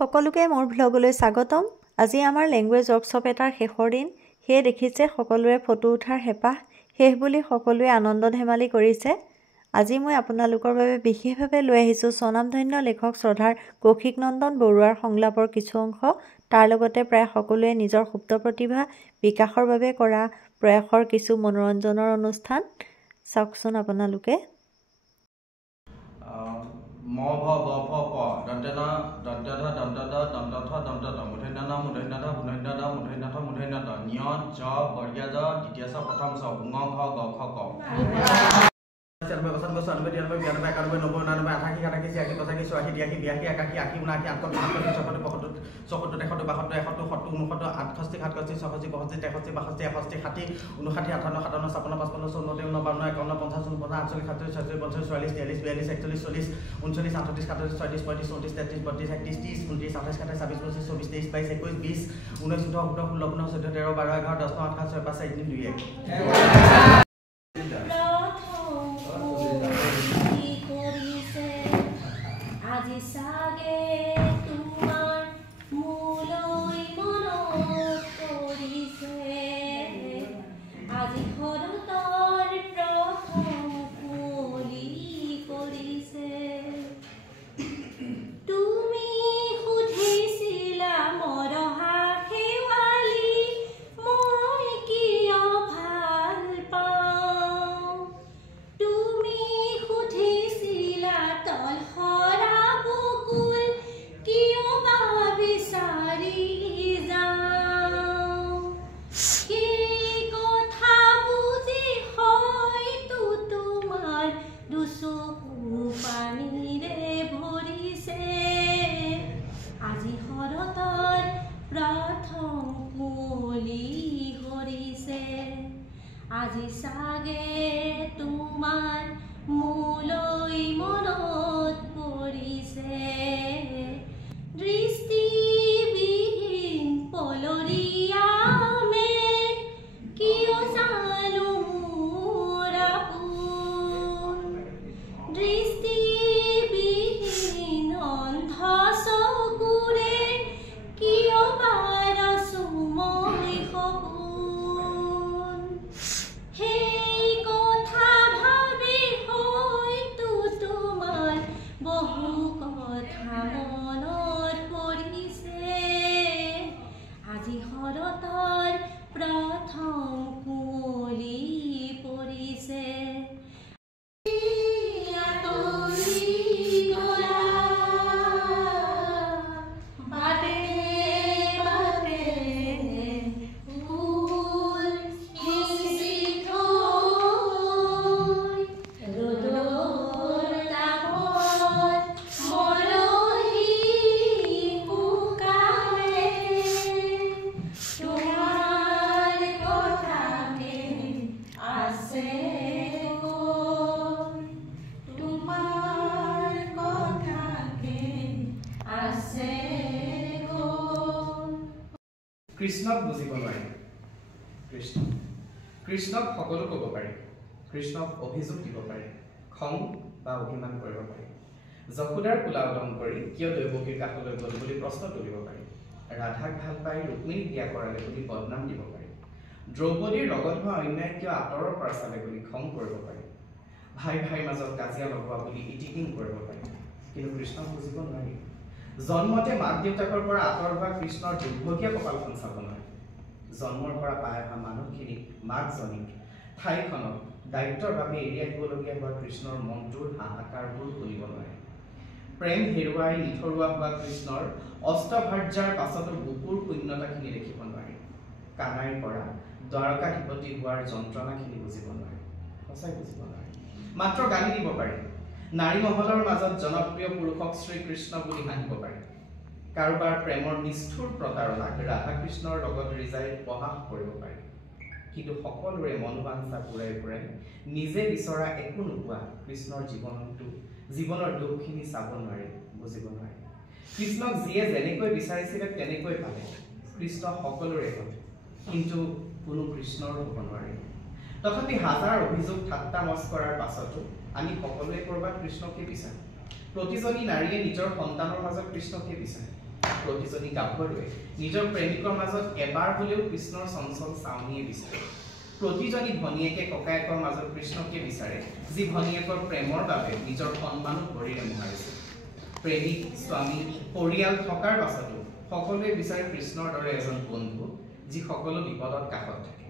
সকলোকে মোৰ ভ্লগলৈ স্বাগতম। আজি আমাৰ লেংগুৱেজ ৱৰ্কশ্বপ এটাৰ শেষৰ দিন। সেয়ে দেখিছে সকলোৰে ফটো উঠাৰ হেঁপাহ শেষ বুলি সকলোৱে আনন্দ ধেমালি কৰিছে। আজি মই আপোনালোকৰ বাবে বিশেষভাৱে লৈ আহিছোঁ স্বনামধন্য লেখক শ্ৰদ্ধাৰ কৌশিক নন্দন বৰুৱাৰ সংলাপৰ কিছু অংশ, তাৰ লগতে প্ৰায় সকলোৱে নিজৰ সুপ্ত প্ৰতিভা বিকাশৰ বাবে কৰা প্ৰয়াসৰ কিছু মনোৰঞ্জনৰ অনুষ্ঠান। চাওকচোন আপোনালোকে। ম ভ গ ফ প দন্তন দন্তধ দন্তদ দন্তথ দন্তত মূৰ্ধন্য মূৰ্ধন্যধ মূৰ্ধন্যদ মূৰ্ধন্যথ মূৰ্ধন্যত নিয় জ বৰ্গীয় জ দ্বিতীয় ছ প্ৰথম ছ গুঙ ঘ গ খ ক 95 95 96 97 98 99 90 88 88 88 86 87 88 88 89 90 81 87 77 77 77 72 71 72 73 69 68 67 68 63 64 65 60 59 58 58 57 55 54 59 52 51 50 48 47 48 44 45 46 47 48 39 40 38 40 39 40 41 33 29 30 31 28 29 30 28 27 24 22 23 24 25 19 16 17 18 13 12 11 12 13 14 15 16 17 18 2 1 আজি সাগে তোমার মূলই মনত পৰিছে দৃষ্টিবিহীন পলৰীয়া মেঘ কিয় জানো মোৰ আপোন দৃষ্টিবিহীন অন্ধ চকুৰে কিয় বাৰছো মই সপোন সেই কথা ভাবি হয়তো তোমাৰ বহু কথা মনত পৰিছে আজি শৰতৰ প্ৰথম কুঁৱলী পৰিছে কৃষ্ণক বুজিব নোৱাৰি কৃষ্ণক সকলো ক'ব পাৰি কৃষ্ণক অভিযোগ দিব পাৰি খং বা অভিমান কৰিব পাৰি যশোদাৰ কুলাউদম কৰি কিয় দৈৱকীৰ কাষলৈ গ'ল বুলি প্ৰশ্ন তুলিব পাৰি ৰাধাক ভাল পাই ৰুক্মিণীক বিয়া কৰালে বুলি বদনাম দিব পাৰি দ্ৰৌপদীৰ লগত হোৱা অন্যায় কিয় আঁতৰৰ পৰা চালে বুলি খং কৰিব পাৰি ভাই ভাইৰ মাজত কাজিয়া লগোৱা বুলি ইটিকিং কৰিব পাৰি কিন্তু কৃষ্ণক বুজিব নোৱাৰি জন্মতে মাক দেউতাকৰ পৰা আঁতৰ হোৱা কৃষ্ণৰ দুৰ্ভগীয়া কপালখন চাব নোৱাৰে জন্মৰ পৰা পাই অহা মানুহখিনিক মাকজনীক ঠাইখনক দায়িত্বৰ বাবে এৰি আহিবলগীয়া হোৱা কৃষ্ণৰ মনটোৰ হাহাকাৰবোৰ শুনিব নোৱাৰে প্ৰেম হেৰুৱাই নিথৰুৱা হোৱা কৃষ্ণৰ অষ্টভাৰ্যাৰ পাছতো বুকুৰ শূন্যতাখিনি দেখিব নোৱাৰি কানাইৰ পৰা দ্বাৰকাধিপতি হোৱাৰ যন্ত্ৰণাখিনি বুজিব নোৱাৰে সঁচাই বুজিব নোৱাৰে মাত্ৰ গালি দিব পাৰি নাৰী মহলৰ মাজত জনপ্ৰিয় পুৰুষক শ্ৰীকৃষ্ণ বুলি হাঁহিব পাৰি কাৰোবাৰ প্ৰেমৰ নিষ্ঠুৰ প্ৰতাৰণাক ৰাধা কৃষ্ণৰ লগত ৰিজাই উপহাস কৰিব পাৰি কিন্তু সকলোৰে মনোবাঞ্ছা পুৰাই পুৰাই নিজে বিচৰা একো নোপোৱা কৃষ্ণৰ জীৱনৰ দুখখিনি চাব নোৱাৰে বুজিব নোৱাৰে কৃষ্ণক যিয়ে যেনেকৈ বিচাৰিছিলে তেনেকৈ পালে কৃষ্ণ সকলোৰে হ'ল কিন্তু কোনো কৃষ্ণৰ হ'ব নোৱাৰে তথাপি হাজাৰ অভিযোগ ঠাট্টা মস্কৰাৰ পাছতো আমি সকলোৱে কৰবাত কৃষ্ণকে বিচাৰো প্ৰতিজনী নাৰীয়ে নিজৰ সন্তানৰ মাজত কৃষ্ণকে বিচাৰে প্ৰতিজনী গাভৰুৱে নিজৰ প্ৰেমিকৰ মাজত এবাৰ হ'লেও কৃষ্ণৰ চঞ্চল চাউনিয়ে বিচাৰে প্ৰতিজনী ভনীয়েকে ককায়েকৰ মাজত কৃষ্ণকে বিচাৰে যি ভনীয়েকৰ প্ৰেমৰ বাবে নিজৰ সন্মানো ভৰিৰে মোহাৰিছে প্ৰেমিক স্বামী পৰিয়াল থকাৰ পাছতো সকলোৱে বিচাৰে কৃষ্ণৰ দৰে এজন বন্ধু যি সকলো বিপদত কাষত থাকে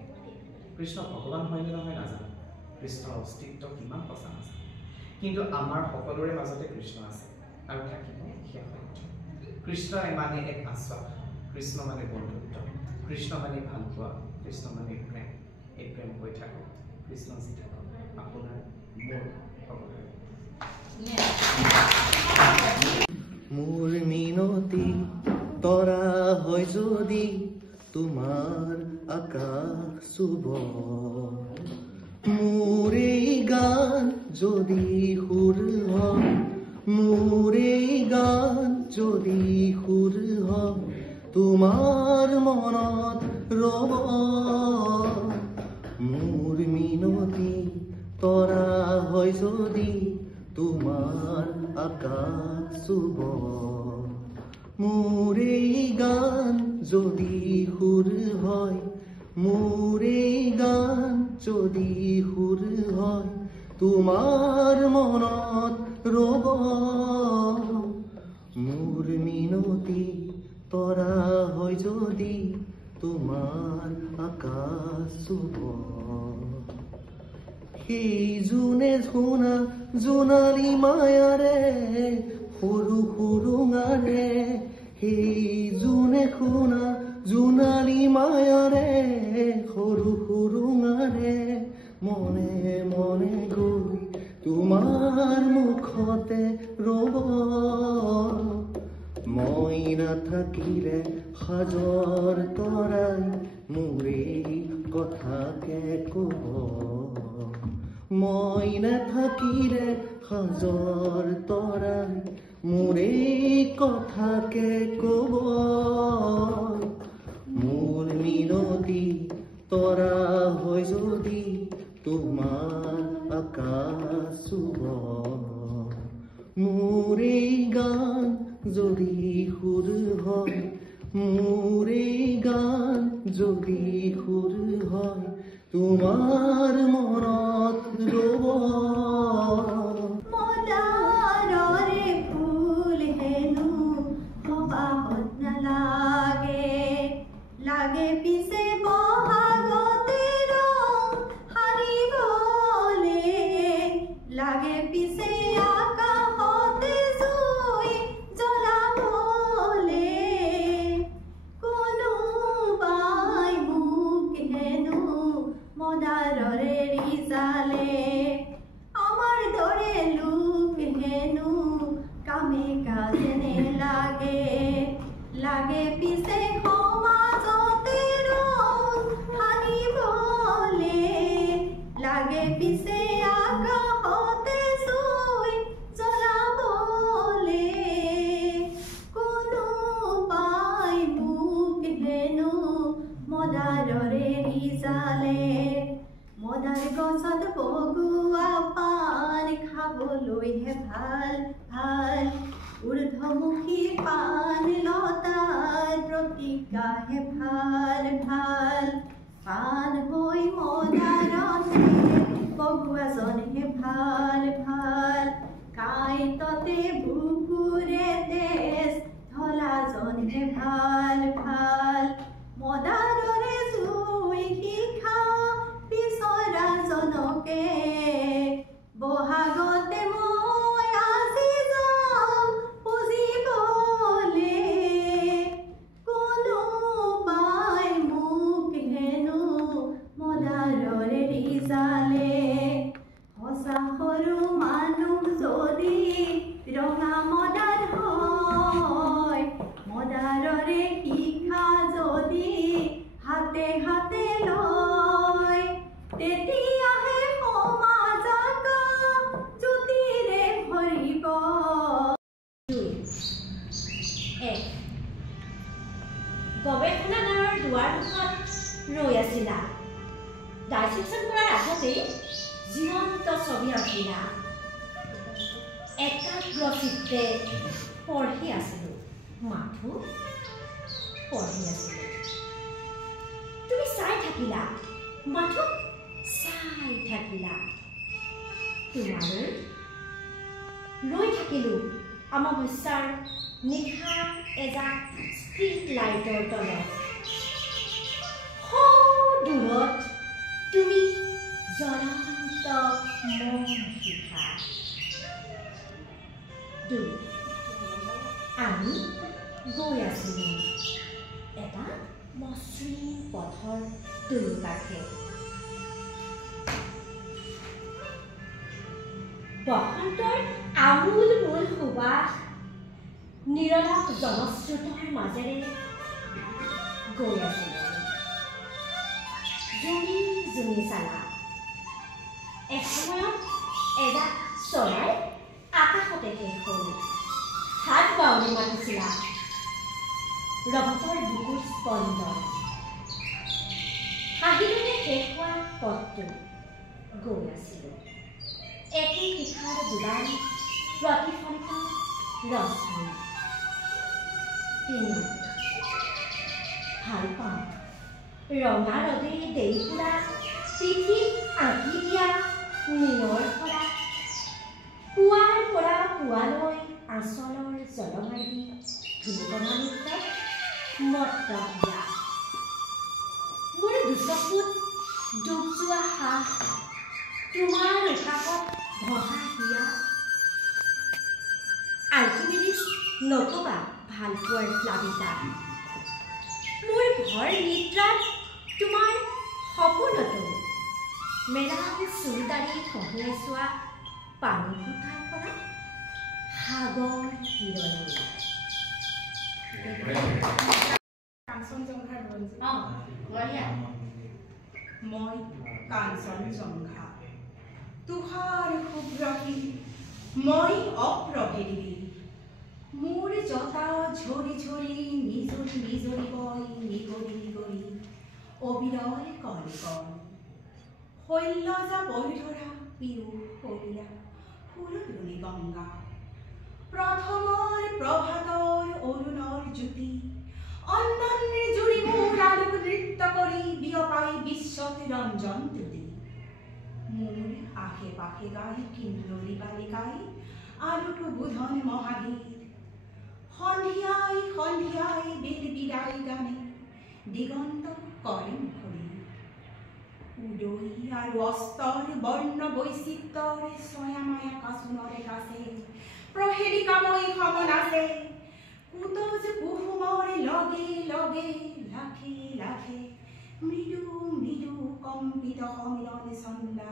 কৃষ্ণ ভগৱান হয়নে নহয় নাজানো কৃষ্ণৰ অস্তিত্ব কিমান সঁচা নাজানো কিন্তু আমাৰ সকলোৰে মাজতে কৃষ্ণ আছে আৰু থাকিব সেয়া সত্য কৃষ্ণ মানে এক আশ্বাস কৃষ্ণ মানে বন্ধুত্ব কৃষ্ণ মানে ভালপোৱা কৃষ্ণ মানে প্ৰেম এই প্ৰেম হৈ থাকক কৃষ্ণ যি থাকক আপোনাৰ মোৰ সকলোৰে মোৰ মিনতি তৰা হয় যদি তোমাৰ আকাশ চুব মোৰ এই গান যদি সুৰ হয় মোৰ এই গান যদি সুৰ হয় তোমাৰ মনত ৰব মোৰ মিনতি তৰা হয় যদি তোমাৰ আকাশ চুব মোৰ এই গান যদি সুৰ হয় মোৰ এই গান যদি সুৰ হয় তোমাৰ মনত ৰব মোৰ মিনতি তৰা হয় যদি তোমাৰ আকাশ চুব সেই জোনে শুনা জোনালী মায়াৰে সৰু সুৰুঙাৰে সেই জোনে শুনা জোনালী মায়াৰে সৰু সুৰুঙাৰে মনে মনে গৈ তোমাৰ মুখতে ৰব মই নাথাকিলে সাজৰ তৰাই মোৰে কথাকে কব মই নাথাকিলে সাজৰ তৰাই মোৰে কথাকে কব মোৰ মিনতি তৰা হয় যদি তোমাৰ আকাশ চুব মোৰ এই গান যদি সুৰ হয় মোৰ এই গান যদি সুৰ হয় তোমাৰ মনত ৰব মদাৰৰে ফুল হেনো সবাহত নালাগে লাগে পিছে বহাগতে ৰং সানিবলে লাগে পিছে আকাশতে জুই জ্বলাবলে কোনোবাই মোক হেনো মদাৰৰে ৰিজালে আমাৰ দৰে লোক হেনো কামে কাজে লাগে লাগে পিছে সমাজতে ৰং সানিবলে লাগে পিছে আকাশতে জুই জ্বলাবলে কোনোবাই মোক হেনো মদাৰৰে ৰিজালে মদাৰ গছত বগুৱা পান খাবলৈহে ভাল ভাল ঊৰ্ধ্বমুখী পান লতাৰ প্ৰতিকাহে ভাল ভাল পান হৈ মদাৰতে বগুৱাজনহে ভাল ভাল কাঁইটতে বুকুৰে তেজ ঢলাজনহে ভাল ভাল মদাৰৰে জুই শিখা পিছৰাজনকে বহাগতে মই আজি যাম পুজিবলে কোনোবাই মোক হেনো মদাৰৰে ৰিজালে সঁচা সৰু মানুহ যদি ৰঙা মদাৰ হয় মদাৰৰে শিখা যদি হাতে হাতে লয় তেতিয়াহে সমাজ জ্যোতিৰে ভৰিব গৱেষণাগাৰৰ দুৱাৰমুখত ৰৈ আছিলা ডাইছেকশ্যন কৰাৰ আগতেই জীৱন্ত ছবি আঁকিলা একাগ্ৰ চিত্তে পঢ়ি আছিলোঁ মাথো পঢ়ি আছিল তুমি চাই থাকিলা মাথো চাই থাকিলা তোমালৈ ৰৈ থাকিলোঁ আমাবস্যাৰ নিশা এজাক ষ্ট্ৰীট লাইটৰ তলত দূৰত তুমি জ্বলন্ত মন শিখা আমি গৈ আছিলোঁ এটা মসৃণ পথৰ দুয়োকাষে বসন্তৰ আমূল মূল সুবাস নিৰলক জনস্ৰোতৰ মাজেৰে গৈ আছিলোঁ জুমি জুমি চালা এসময়ত এজাক চৰাই আকাশতে শেষ হ'ল হাত বাউলি মাতিছিলা ৰবটৰ বুকুৰ স্পন্দন হাঁহিৰে শেষ হোৱা পথটো গৈ আছিলোঁ একে শিখাৰ দুবাৰ প্ৰতিফলিত ৰশ্মি তিনি ভাল পাওঁ ৰঙা ৰদে দেৰি ফুৰা পিঠিত আঁকি দিয়া নিয়ৰ পৰা পুৱাৰ পৰা পুৱালৈ আঁচলৰ জলমাই দি ধুনুকণা নৃত্যত মত্ত দিয়া মোৰ দুচকুত ডুব যোৱা হাঁহ তোমাৰ উশাহত ভহা হিয়া আৰ্কিমিডিছ নকবা ভালপোৱাৰ প্লাবিতা মোৰ ভৰ নিদ্ৰাত তোমাৰ সপোনতো মেৰাল চুলদাৰি খহুৱাই চোৱা পানী ফুটাৰ পৰা সাগৰ হিৰণী কাঞ্চনজংঘাৰ ৰঞ্জিত মই কাঞ্চনজংঘা তুষাৰ শুভ্ৰহী মই অপ্ৰভেদী মোৰ জটা ঝৰি ঝৰি নিজৰি নিজৰি বৈ নিগৰি নিগৰি অবিৰল কলকল শৈলজা বৈ ধৰা পিয়ুষ কলিয়া ফুলনি গংগা প্ৰথমৰ প্ৰভাতৰ অৰুণৰ জ্যোতি অন্তন্নে জুৰি মোৰ আলোক নৃত্য কৰি বিয়পাই বিশ্বত ৰঞ্জন তুলি মোৰ আশে পাশে গাই কিন্নৰী বালিকাই আলোক বোধন মহাগীত সন্ধিয়াই সন্ধিয়াই বেল বিদায় গানে দিগন্ত কৰে মুখৰি উদৈ আৰু অস্তৰ বৰ্ণ বৈচিত্ৰৰ ছয়ামায়া কাচোনৰে কাছে প্ৰহেলিকাময় সমন আছে কুতজ কুহুমৰে লগে লগে লাখে লাখে মৃদু মৃদু কম্পিত সমিলন চন্দা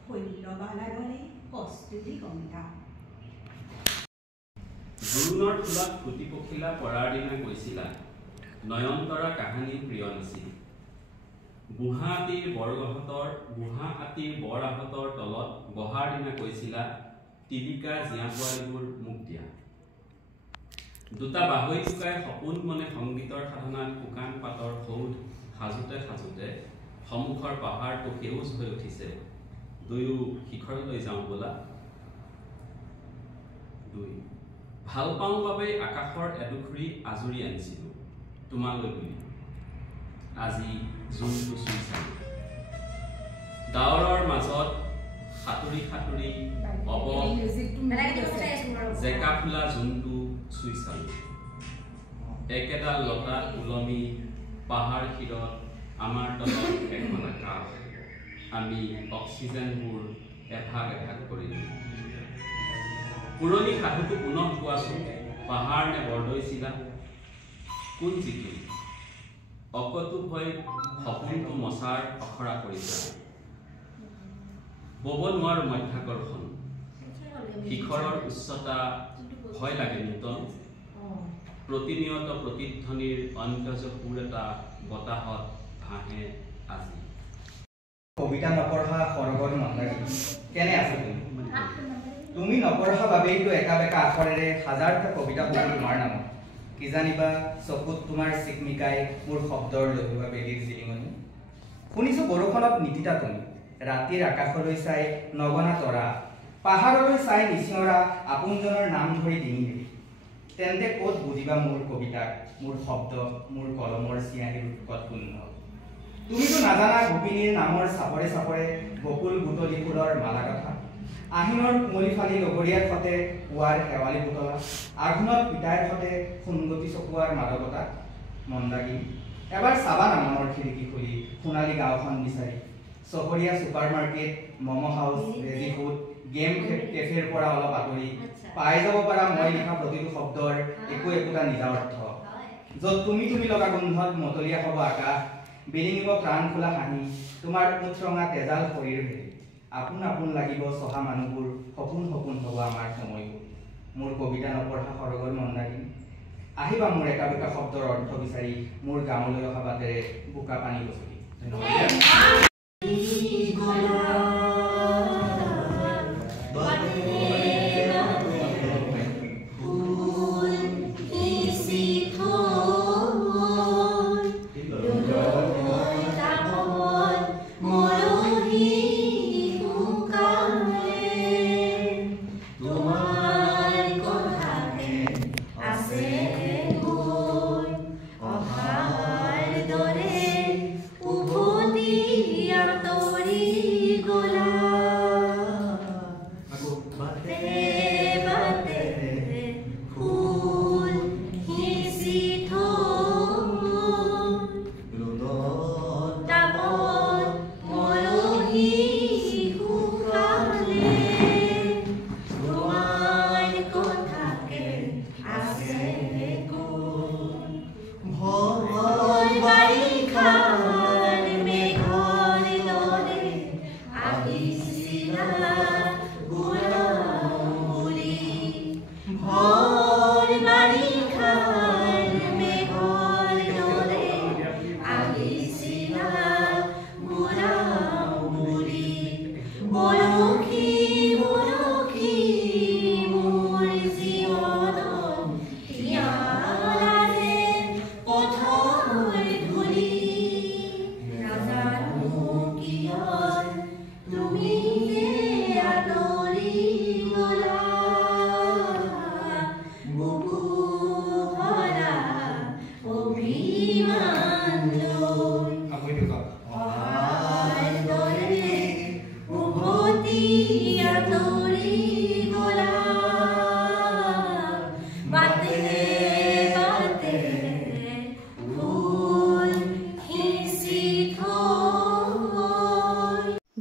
শৈলবালা দৰে কস্তুৰী গংগা জোৰোণৰ ফুলত ফুটি পখিলা পৰাৰ দিনা কৈছিলা নয়নতৰা কাহানী প্ৰিয় নাছিল বুঢ়া আতিৰ বৰআহতৰ তলত বহাৰ দিনা কৈছিলা টিলিকা জীয়া পোৱালিবোৰ মোক দিয়া দুটা বাহৈ টুকাই সপোন মনে সংগীতৰ সাধনাত শুকান পাতৰ সৌধ সাজোতে সাজোতে সন্মুখৰ পাহাৰটো সেউজ হৈ উঠিছে দুয়ো শিখৰলৈ যাওঁ বোলা দুই ভাল পাওঁ বাবে আকাশৰ এডুখুৰি আজৰি আনিছিলোঁ তোমালৈ বুলি আজি জোনটো চুই চালো ডাৱৰৰ মাজত সাঁতুৰি সাঁতুৰি জেকা ফুলা জোনটো চুই চালো একেডাল লতা ওলমি পাহাৰ শিৰত আমাৰ তলত এখন আকাশ আমি অক্সিজেনবোৰ এভাগ এভাগ কৰিলোঁ পুৰণি সাধুটো পুনঃ কোৱাচোন পাহাৰ নে বৰদৈচিলা কোন জিকিল অকতুব হৈ সপোনটো মচাৰ অখৰা কৰিছা বব নোৱাৰো মধ্যাকৰ্ষণ শিখৰৰ উচ্চতা ভয় লাগে নূতন প্ৰতিনিয়ত প্ৰতিধ্বনিৰ অন্তজ সুৰ এটা বতাহত ভাহে আজি কবিতা নপঢ়া সৰগৰ মন্দাৰী কেনে আছে তুমি নপঢ়া বাবেইতো একা বেকা আখৰেৰে হাজাৰটা কবিতা পঢ়ো তোমাৰ নামত কি জানিবা চকুত তোমাৰ চিকমিকাই মোৰ শব্দৰ লঘুৱা বেলিৰ জিলিঙনি শুনিছো বৰষুণত নিতিতা তুমি ৰাতিৰ আকাশলৈ চাই নগনা তৰা পাহাৰলৈ চাই নিচিঞৰা আপোনজনৰ নাম ধৰি ডিঙি মেলি তেন্তে ক'ত বুজিবা মোৰ কবিতাক, মোৰ শব্দ, মোৰ কলমৰ চিয়াহীৰ উৎকট পূৰ্ণ। তুমিতো নাজানা গোপিনীৰ নামৰ চাপৰে চাপৰে বকুল বুটলি ফুলৰ মালা কথা, আহিনৰ কুমলি ফালি লগৰীয়াৰ সতে পুৱাৰ শেৱালি পুতলা, আঘোণত পিতাইৰ সতে সোণগতি চকুৱাৰ মাদকতা মন্দাগী। এবাৰ চাবা না মনৰ খিৰিকী খুলি সোণালী গাঁওখন বিচাৰি, চহৰীয়া ছুপাৰ মাৰ্কেট, ম'ম' হাউচ, ৰেজি ফুড, গেম কেফেৰ পৰা অলপ আঁতৰি পাই যাব পাৰা মই লিখা প্ৰতিটো শব্দৰ একো একোটা নিজা অৰ্থ, য'ত তুমি লগা গোন্ধত মতলীয়া হ'ব আকাশ, বিৰিঙিব প্ৰাণ খোলা হাঁহি, তোমাৰ উঠ ৰঙা তেজাল শৰীৰ ভেটি, আপোন আপোন লাগিব চহা মানুহবোৰ, সপোন সপোন হ'ব আমাৰ সময়বোৰ। মোৰ কবিতা নপঢ়া সৰগৰ মন্দাকিনী, আহিবা মোৰ একা বেকা শব্দৰ অৰ্থ বিচাৰি, মোৰ গাঁৱলৈ অহা বাটেৰে বোকা পানী গছকি। ধন্যবাদ।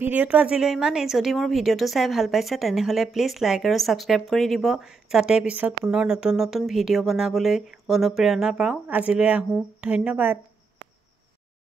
ভিডিঅ'টো আজিলৈ ইমানেই। যদি মোৰ ভিডিঅ'টো চাই ভাল পাইছে তেনেহ'লে প্লিজ লাইক আৰু ছাবস্ক্ৰাইব কৰি দিব, যাতে পিছত পুনৰ নতুন নতুন ভিডিঅ' বনাবলৈ অনুপ্ৰেৰণা পাওঁ। আজিলৈ আহোঁ, ধন্যবাদ।